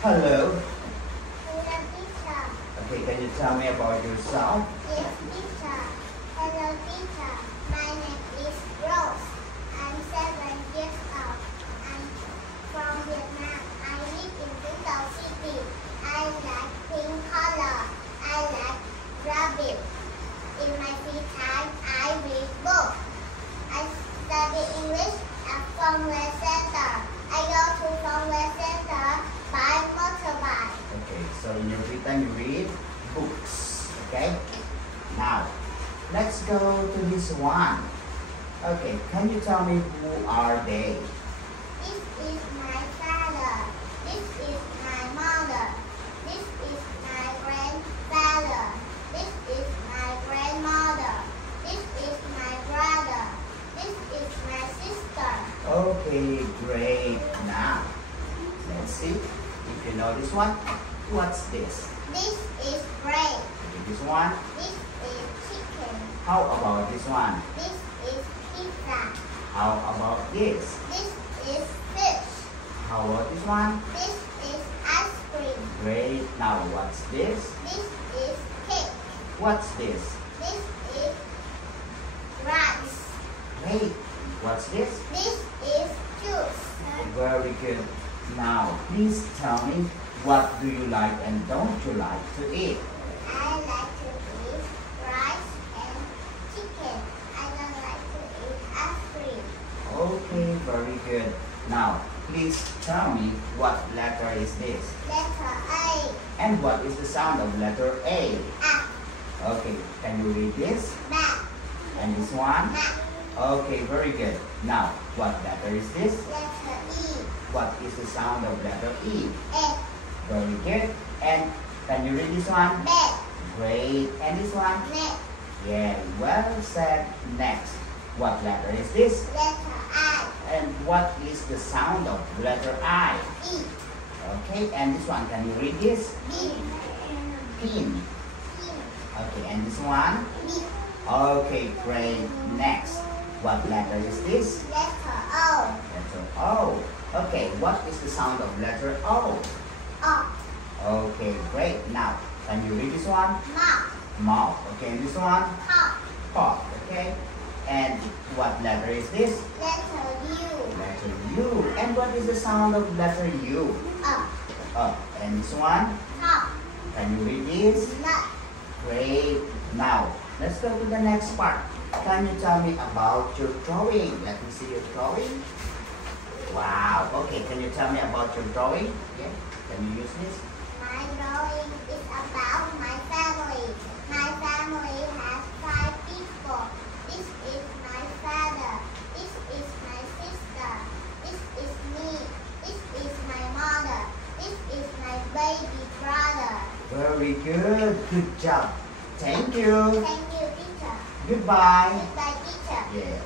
Hello. Hello, teacher. Okay, can you tell me about yourself? Yes, teacher. Hello, teacher. My name is Rose. I'm 7 years old. I'm from Vietnam. I live in Vũng City. I like pink color. I like rabbit. In my free time, I read books. I study English at Fongway Center. I go to Fongway Center by motorbike. Okay, so in your free time you read books. Okay? Now, let's go to this one. Okay, can you tell me who are they? This is my father. This is my mother. This is my grandfather. This is my grandmother. This is my brother. This is my sister. Okay, great. Now, let's see if you know this one. What's this? This is bread. Okay, this one. This is chicken. How about this one? This is pizza. How about this? This is fish. How about this one? This is ice cream. Great. Now, what's this? This is cake. What's this? This is rice. Great. What's this? This is juice. Very good. Now, please tell me, what do you like and don't you like to eat? I like to eat rice and chicken. I don't like to eat ice cream. Okay, very good. Now, please tell me, what letter is this? Letter A. And what is the sound of letter A? A. Okay, can you read this? Ba. And this one? Ma. Okay, very good. Now, what letter is this? Letter E. What is the sound of letter E? A. Very good. And can you read this one? B. Great. And this one? Ne. Yeah, well said. Next, what letter is this? Letter I. And what is the sound of letter I? E. Okay, and this one, can you read this? B. Pin. P. Okay, and this one? B. Okay, great. Next, what letter is this? Letter O. Letter O. Okay, what is the sound of letter O? O. Okay, great. Now, can you read this one? Mouth. Mouth. Okay, and this one? Top. Pot. Okay, and what letter is this? Letter U. Letter U. And what is the sound of letter U? O. And this one? Top. Can you read this? Nut. Great. Now, let's go to the next part. Can you tell me about your drawing? Let me see your drawing. Wow. Okay, can you tell me about your drawing? Okay. Can you use this? My drawing is about my family. My family has 5 people. This is my father. This is my sister. This is me. This is my mother. This is my baby brother. Very good. Good job. Thank you. Thank you, teacher. Goodbye. Goodbye, teacher. Yeah.